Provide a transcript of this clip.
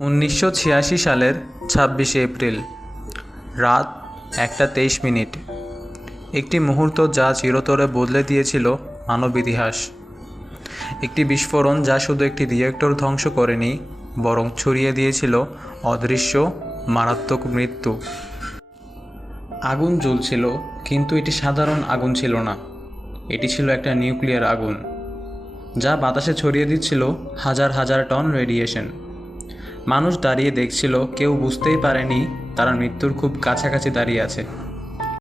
1986 সালের 26শে এপ্রিল রাত 1:23। একটি মুহূর্ত যা চিরতরে বদলে দিয়েছিল মানব ইতিহাস। একটি বিস্ফোরণ যা শুধু একটি রিয়েক্টর ধ্বংস করেনি, বরং ছড়িয়ে দিয়েছিল অদৃশ্য মারাত্মক মৃত্যু। আগুন জ্বলছিল, কিন্তু এটি সাধারণ আগুন ছিল না। এটি ছিল একটা নিউক্লিয়ার আগুন, যা বাতাসে ছড়িয়ে দিচ্ছিল হাজার হাজার টন রেডিয়েশন। মানুষ দাঁড়িয়ে দেখছিল, কেউ বুঝতেই পারেনি তারা মৃত্যুর খুব কাছাকাছি দাঁড়িয়ে আছে।